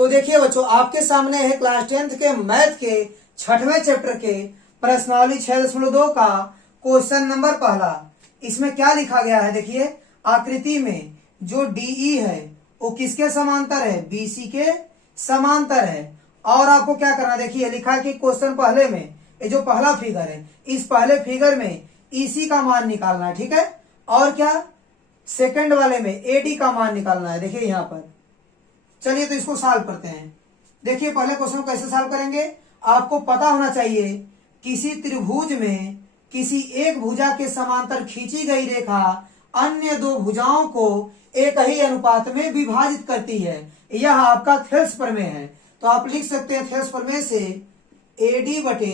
तो देखिए बच्चों, आपके सामने है क्लास 10th के मैथ के 6वें चैप्टर के प्रश्नावली 6.2 का क्वेश्चन नंबर पहला। इसमें क्या लिखा गया है, देखिए आकृति में जो डीई है वो किसके समांतर है, बीसी के समांतर है। और आपको क्या करना, देखिए लिखा है कि क्वेश्चन पहले में ये जो पहला फिगर है, इस पहले फिगर में ईसी का मान निकालना है, ठीक है। और क्या, सेकंड वाले में एडी का मान निकालना है। देखिए यहां पर, चलिए तो इसको सॉल्व करते हैं। देखिए पहले क्वेश्चन को कैसे सॉल्व करेंगे, आपको पता होना चाहिए किसी त्रिभुज में किसी एक भुजा के समांतर खींची गई रेखा अन्य दो भुजाओं को एक ही अनुपात में विभाजित करती है। यह आपका थेल्स प्रमेय है। तो आप लिख सकते हैं थेल्स प्रमेय से एडी बटे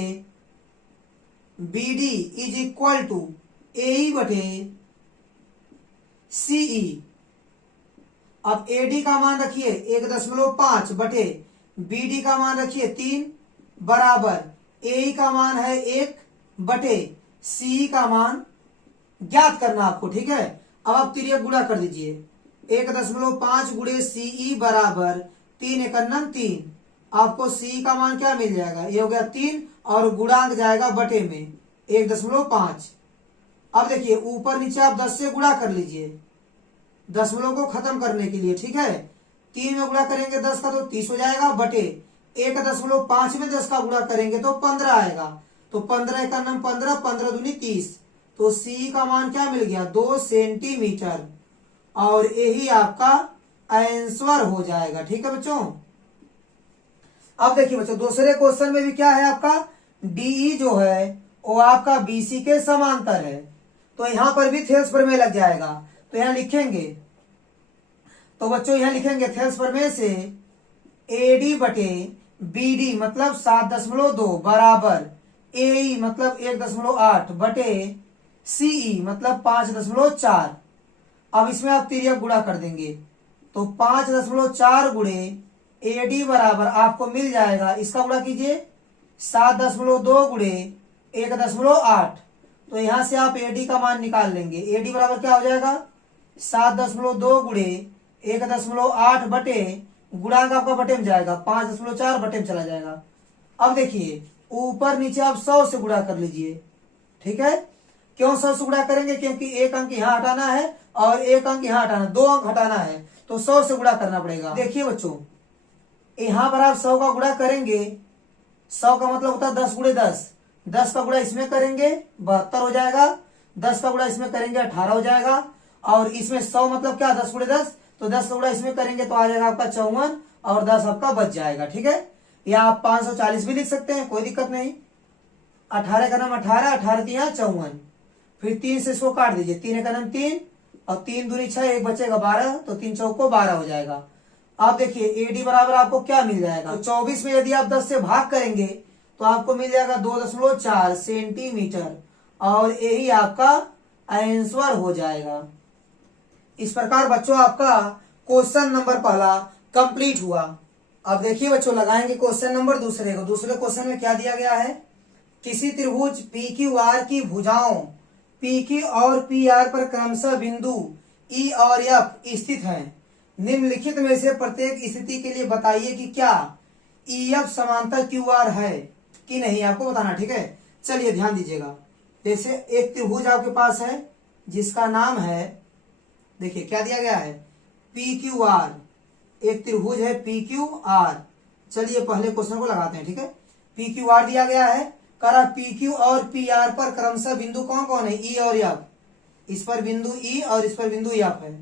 बीडी इज इक्वल टू एई बटे सीई। अब एडी का मान रखिए 1.5 बटे बीडी का मान रखिए 3 बराबर ए का मान है 1 बटे सी का मान ज्ञात करना आपको, ठीक है। अब आप तिर्यक गुणा कर दीजिए, 1.5 गुणे सीई बराबर 3 एकन्नम 3। आपको सी का मान क्या मिल जाएगा, ये हो गया 3 और गुणांक जाएगा बटे में 1.5। अब देखिए ऊपर नीचे आप 10 से गुणा कर लीजिए दशमलव को खत्म करने के लिए, ठीक है। 3 में गुणा करेंगे 10 का तो 30 हो जाएगा बटे 1.5 में 10 का गुणा करेंगे तो 15 आएगा। तो 15 एकन्नम 15, 15 दूनी 30। तो सी का मान क्या मिल गया, 2 सेंटीमीटर। और यही आपका आंसर हो जाएगा, ठीक है बच्चों। अब देखिए बच्चों, दूसरे क्वेश्चन में भी क्या है, आपका डीई जो है वो आपका बीसी के समांतर है। तो यहां पर भी थेल्स प्रमेय लग जाएगा। तो यहां लिखेंगे, तो बच्चों यहां लिखेंगे थेल्स प्रमेय से एडी बटे बीडी मतलब 7.2 बराबर एई मतलब 1.8 बटे सीई मतलब 5.4। अब इसमें आप तिर्यक गुणा कर देंगे तो 5.4 गुणे एडी बराबर आपको मिल जाएगा, इसका गुणा कीजिए 7.2 गुणे 1.8। तो यहां से आप एडी का मान निकाल लेंगे। एडी बराबर क्या हो जाएगा, 7.2 गुणे 1.8 बटे गुणांक आपका बटे में जाएगा 5.4 बटे में चला जाएगा। अब देखिए ऊपर नीचे आप 100 से गुणा कर लीजिए, ठीक है। क्यों 100 से गुणा करेंगे, क्योंकि एक अंक यहां हटाना है और एक अंक यहां हटाना, 2 अंक हटाना है तो 100 से गुणा करना पड़ेगा। देखिए बच्चों यहां पर आप 100 का गुणा करेंगे, 100 का मतलब होता है 10 गुणे 10। 10 का गुणा इसमें करेंगे 72 हो जाएगा, 10 का गुणा इसमें करेंगे 18 हो जाएगा। और इसमें 100 मतलब क्या, 10 गुणे 10, तो 10 का गुणा इसमें करेंगे तो आ जाएगा आपका 54 और 10 आपका बच जाएगा, ठीक है। या आप 540 भी लिख सकते हैं, कोई दिक्कत नहीं। 18 का नाम 18, 18 3 54। फिर 3 से इसको काट दीजिए, 3 का नाम 3 और 3 दूनी 6, एक बचेगा 12, तो 3 चौको 12 हो जाएगा। आप देखिए एडी बराबर आपको क्या मिल जाएगा, तो 24 में यदि आप 10 से भाग करेंगे तो आपको मिल जाएगा 2.4 सेंटीमीटर और यही आपका आंसर हो जाएगा। इस प्रकार बच्चों आपका क्वेश्चन नंबर पहला कंप्लीट हुआ। अब देखिए बच्चों लगाएंगे क्वेश्चन नंबर दूसरे को। दूसरे क्वेश्चन में क्या दिया गया है, किसी त्रिभुज पी क्यू आर की भुजाओं पी क्यू और पी आर पर क्रमशः बिंदु ई और एफ स्थित हैं। निम्नलिखित में से प्रत्येक स्थिति के लिए बताइए कि क्या ई एफ समांतर क्यू आर है कि नहीं, आपको बताना, ठीक है। चलिए ध्यान दीजिएगा। जैसे एक त्रिभुज आपके पास है जिसका नाम है, देखिए क्या दिया गया है, पी क्यू आर। एक त्रिभुज है पी क्यू आर। चलिए पहले क्वेश्चन को लगाते हैं, ठीक है। पी क्यू आर दिया गया है, करा पी क्यू और पी आर पर क्रमशः बिंदु कौन कौन है, ई और एफ। इस पर बिंदु ई और इस पर बिंदु एफ है।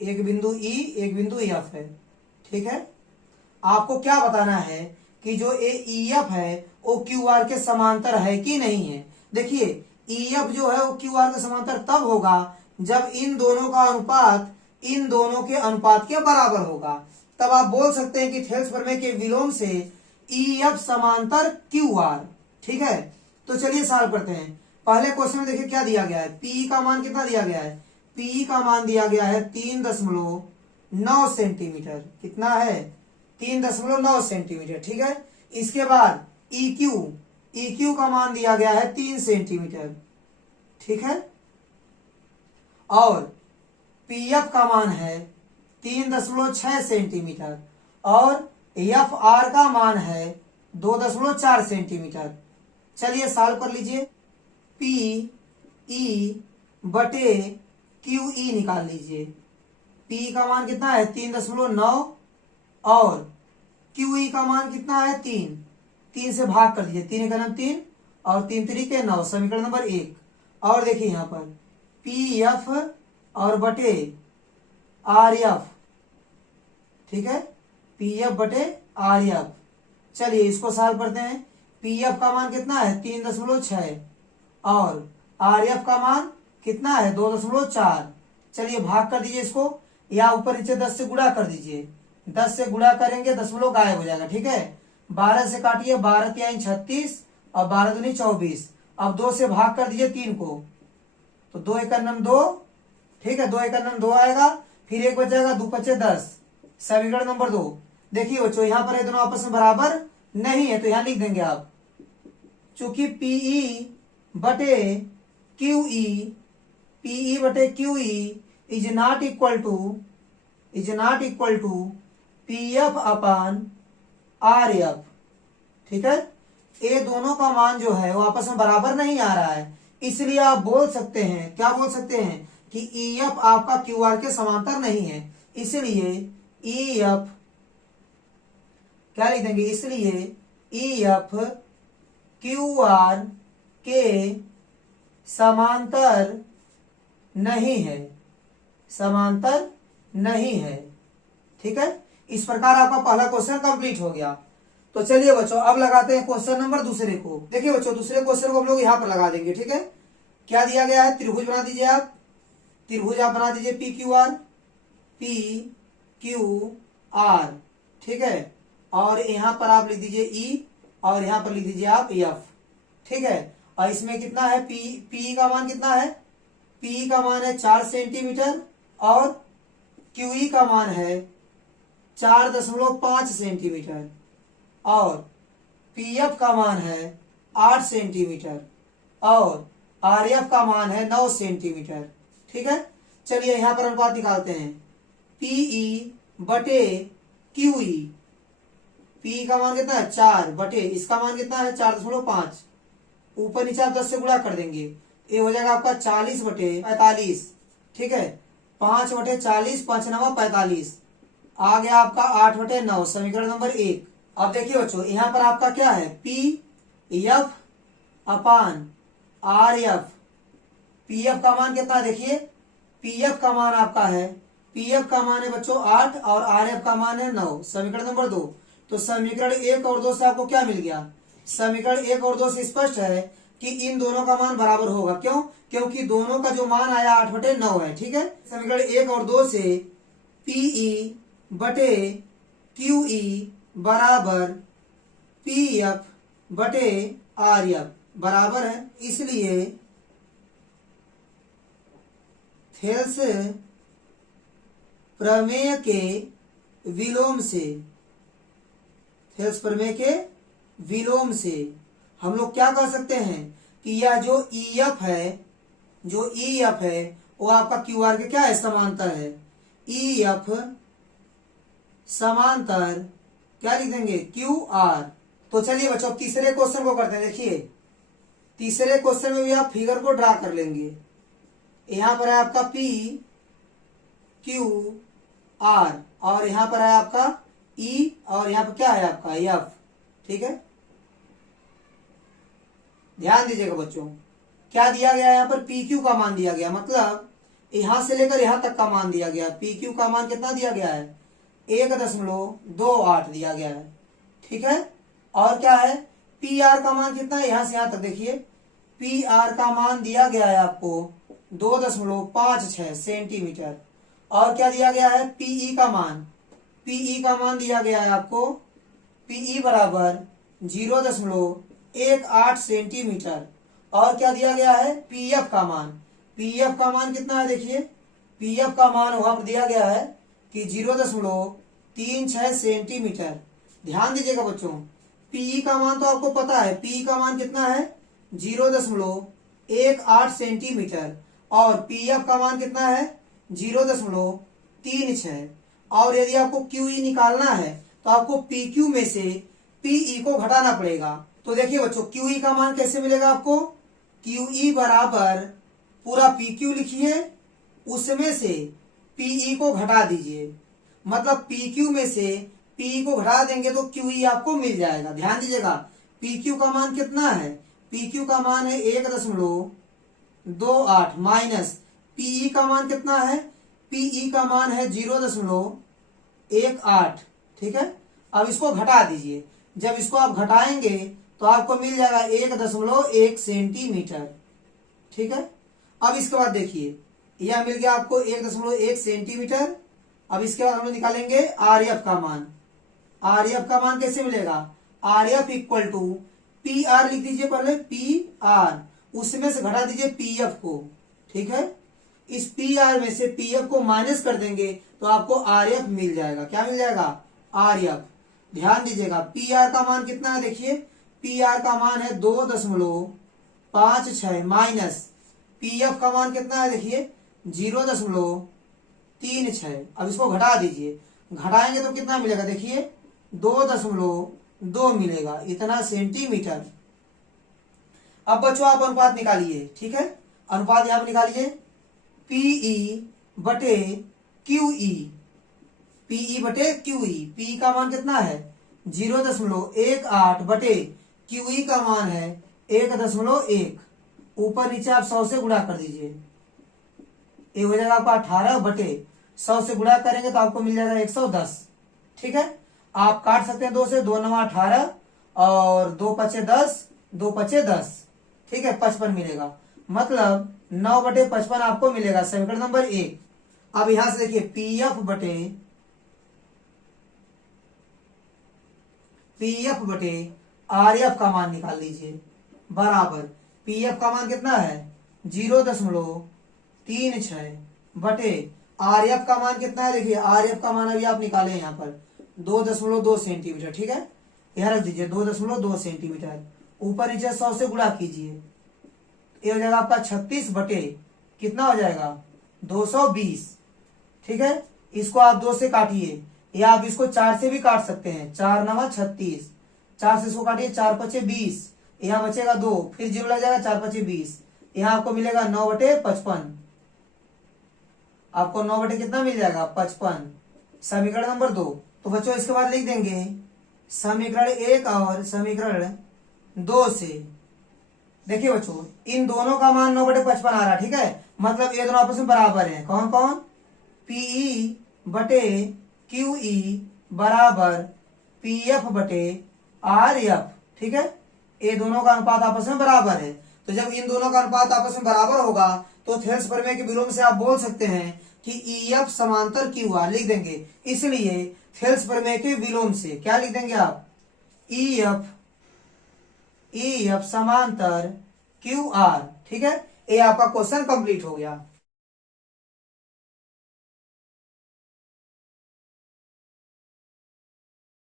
एक बिंदु ई एक बिंदु एफ है, ठीक है। आपको क्या बताना है कि जो ई एफ है वो क्यू आर के समांतर है कि नहीं है। देखिए ई एफ जो है वो क्यू आर के समांतर तब होगा जब इन दोनों का अनुपात इन दोनों के अनुपात के बराबर होगा। तब आप बोल सकते हैं कि थेल्स प्रमेय के विलोम से ई एफ समांतर क्यू आर, ठीक है। तो चलिए सॉल्व करते हैं। पहले क्वेश्चन में देखिए क्या दिया गया है, पी का मान कितना दिया गया है, पी का मान दिया गया है 3.9 सेंटीमीटर। कितना है, 3.9 सेंटीमीटर, ठीक है। इसके बाद ई क्यू का मान दिया गया है 3 सेंटीमीटर, ठीक है। और पी एफ का मान है 3.6 सेंटीमीटर और एफ आर का मान है 2.4 सेंटीमीटर। चलिए सॉल्व कर लीजिए। पी ई बटे क्यू ई निकाल लीजिए। पी का मान कितना है 3.9 और क्यू ई का मान कितना है 3। 3 से भाग कर दीजिए, 3 का 3 और 3 3 9, समीकरण नंबर 1। और देखिए यहाँ पर पी एफ और बटे आर एफ, ठीक है, पी एफ बटे आर एफ। चलिए इसको सॉल्व करते हैं। पी एफ का मान कितना है 3.6 और आर एफ का मान कितना है 2.4। चलिए भाग कर दीजिए इसको, या ऊपर नीचे 10 से गुणा कर दीजिए। 10 से गुणा करेंगे दशमलव गायब हो जाएगा, ठीक है। 12 से काटिए, 12 3 36 और 12 दूनी 24। अब 2 से भाग कर दीजिए 3 को, तो 2 1 2, ठीक है, 2 1 2 आएगा। फिर 1 बचेगा, 2 5 10, समीकरण नंबर 2। देखिए बच्चों यहाँ पर ये दोनों आपस में बराबर नहीं है, तो यहाँ लिख देंगे आप, चूंकि पीई बटे क्यूई, पीई बटे QE is not equal to P F upon R F, ठीक है। ये दोनों का मान जो है वो आपस में बराबर नहीं आ रहा है, इसलिए आप बोल सकते हैं, क्या बोल सकते हैं कि ई एफ आपका क्यू आर के समांतर नहीं है, इसलिए ई एफ क्या लिख देंगे, इसलिए ई एफ क्यू आर के समांतर नहीं है, समांतर नहीं है, ठीक है। इस प्रकार आपका पहला क्वेश्चन कंप्लीट हो गया। तो चलिए बच्चों अब लगाते हैं क्वेश्चन नंबर दूसरे को। देखिए बच्चों दूसरे क्वेश्चन को हम लोग यहाँ पर लगा देंगे, ठीक है। क्या दिया गया है, त्रिभुज बना दीजिए आप, त्रिभुज आप बना दीजिए पी क्यू आर, ठीक है। और यहाँ पर आप लिख दीजिए ई और यहाँ पर लिख दीजिए आप एफ, ठीक है। और इसमें कितना है पी का मान कितना है, पी का मान है 4 सेंटीमीटर और क्यूई का मान है 4.5 सेंटीमीटर और पीएफ का मान है 8 सेंटीमीटर और आरएफ का मान है 9 सेंटीमीटर, ठीक है। चलिए यहां पर अनुपात निकालते हैं। पीई बटे क्यूई, पी का मान कितना है 4 बटे इसका मान कितना है 4.5, ऊपर नीचे आप 10 से गुणा कर देंगे, ये हो जाएगा आपका 40 बटे 45, ठीक है। 5 बटे 40, 5 9 45, आ गया आपका 8 बटे 9, समीकरण नंबर 1। अब देखिए बच्चों यहाँ पर आपका क्या है, P F upon R F. P F का मान कितना है, देखिए पी एफ का मान आपका है, पी एफ का मान है बच्चों 8 और आर एफ का मान है 9, समीकरण नंबर 2। तो समीकरण 1 और 2 से आपको क्या मिल गया, समीकरण 1 और 2 से स्पष्ट है कि इन दोनों का मान बराबर होगा। क्यों, क्योंकि दोनों का जो मान आया 8 बटे 9 है, ठीक है। समीकरण 1 और 2 से पीई बटे क्यूई बराबर पी एफ बटे आर एफ बराबर है, इसलिए थेल्स प्रमेय के विलोम से, थेल्स प्रमेय के विलोम से हम लोग क्या कह सकते हैं कि यह जो ईएफ है, जो ईएफ है वो आपका क्यू आर के क्या है, समांतर है। ईएफ समांतर क्या लिख देंगे, क्यू आर। तो चलिए बच्चों तीसरे क्वेश्चन को करते हैं। देखिए तीसरे क्वेश्चन में भी आप फिगर को ड्रा कर लेंगे। यहां पर है आपका पी क्यू आर और यहां पर है आपका ई और यहां पर क्या है आपका एफ, ठीक है। ध्यान दीजिएगा बच्चों, क्या दिया गया है यहाँ पर, पी क्यू का मान दिया गया, मतलब यहां से लेकर यहां तक का मान दिया गया। पी क्यू का मान कितना दिया गया है, 1.28 दिया गया है, ठीक है। और क्या है, पी आर का मान कितना है, यहां से यहां तक देखिए पी आर का मान दिया गया है आपको 2.56 सेंटीमीटर। और क्या दिया गया है, पीई का मान, पीई का मान दिया गया है आपको, पीई बराबर 0.18 सेंटीमीटर। और क्या दिया गया है, पीएफ का मान, पीएफ का मान कितना है, देखिए पीएफ का मान वहां पर दिया गया है कि 0.36 सेंटीमीटर। ध्यान दीजिएगा बच्चों, पीई का मान तो आपको पता है, पी का मान कितना है 0.18 सेंटीमीटर और पीएफ का मान कितना है 0.36। और यदि आपको क्यूई निकालना है तो आपको पी क्यू में से पीई को घटाना पड़ेगा। तो देखिए बच्चों, क्यूई का मान कैसे मिलेगा आपको, क्यूई बराबर पूरा पी क्यू लिखिए, उसमें से पीई को घटा दीजिए। मतलब पी क्यू में से पीई को घटा देंगे तो क्यूई आपको मिल जाएगा। ध्यान दीजिएगा, पी क्यू का मान कितना है, पी क्यू का मान है 1.28 माइनस पीई का मान कितना है, पीई का मान है 0.18। ठीक है, अब इसको घटा दीजिए। जब इसको आप घटाएंगे तो आपको मिल जाएगा 1.1 सेंटीमीटर। ठीक है, अब इसके बाद देखिए, यह मिल गया आपको 1.1 सेंटीमीटर। अब इसके बाद हम लोग निकालेंगे आरएफ का मान। आरएफ का मान कैसे मिलेगा, RF equal to P R लिख दीजिए, पहले पी आर, उसमें से घटा दीजिए पीएफ को। ठीक है, इस पी आर में से पीएफ को माइनस कर देंगे तो आपको आरएफ मिल जाएगा। क्या मिल जाएगा, आरएफ। ध्यान दीजिएगा, पी आर का मान कितना है, देखिए पी आर का मान है 2.56 माइनस पीएफ का मान कितना है, देखिए 0.36। अब इसको घटा दीजिए, घटाएंगे तो कितना मिलेगा, देखिए 2.2 मिलेगा, इतना सेंटीमीटर। अब बच्चों आप अनुपात निकालिए। ठीक है, अनुपात यहां पर निकालिए, पीई बटे क्यूई, पीई बटे क्यूई। पी का मान कितना है 0.18 बटे क्यूई का मान है 1.1। ऊपर नीचे आप 100 से गुणा कर दीजिए, ये हो जाएगा आपका 18 बटे 100 से गुणा करेंगे तो आपको मिल जाएगा 110। ठीक है, आप काट सकते हैं 2 से, 2 9 18 और 2 5 10, 2 5 10। ठीक है, 55 मिलेगा। मतलब 9/55 आपको मिलेगा, समीकरण नंबर 1। अब यहां से देखिए पीएफ बटे आरएफ का मान निकाल लीजिए, बराबर पीएफ का मान कितना है 0.36 बटे आरएफ का मान कितना है, देखिए आरएफ का मान अभी आप निकाले यहाँ पर 2.2 सेंटीमीटर। ठीक है, यहां रख दीजिए 2.2 सेंटीमीटर। ऊपर नीचे 100 से गुणा कीजिए, ये हो जाएगा आपका 36 बटे कितना हो जाएगा 220। ठीक है, इसको आप 2 से काटिए, या आप इसको 4 से भी काट सकते हैं, 4 9 36, 4 से इसको काटिए, 4 5 20, यहाँ बचेगा 2, फिर 0 लग जाएगा, 4 5 20, यहाँ आपको मिलेगा 9/55। आपको 9 बटे कितना मिल जाएगा 55, समीकरण नंबर 2। तो बच्चों इसके बाद लिख देंगे समीकरण 1 और समीकरण 2 से। देखिए बच्चों, इन दोनों का मान 9/55 आ रहा है। ठीक है, मतलब ये दोनों आपस में बराबर हैं। कौन कौन, पीई बटे क्यूई बराबर पीएफ बटे आरएफ। ठीक है, ये दोनों का अनुपात आपस में बराबर है। तो जब इन दोनों का अनुपात आपस में बराबर होगा तो थेल्स प्रमेय के विलोम से आप बोल सकते हैं कि ईएफ समांतर क्यू आर लिख देंगे। इसलिए थेल्स प्रमेय के विलोम से क्या लिख देंगे आप, ईएफ समांतर क्यू आर। ठीक है, ये आपका क्वेश्चन कंप्लीट हो गया।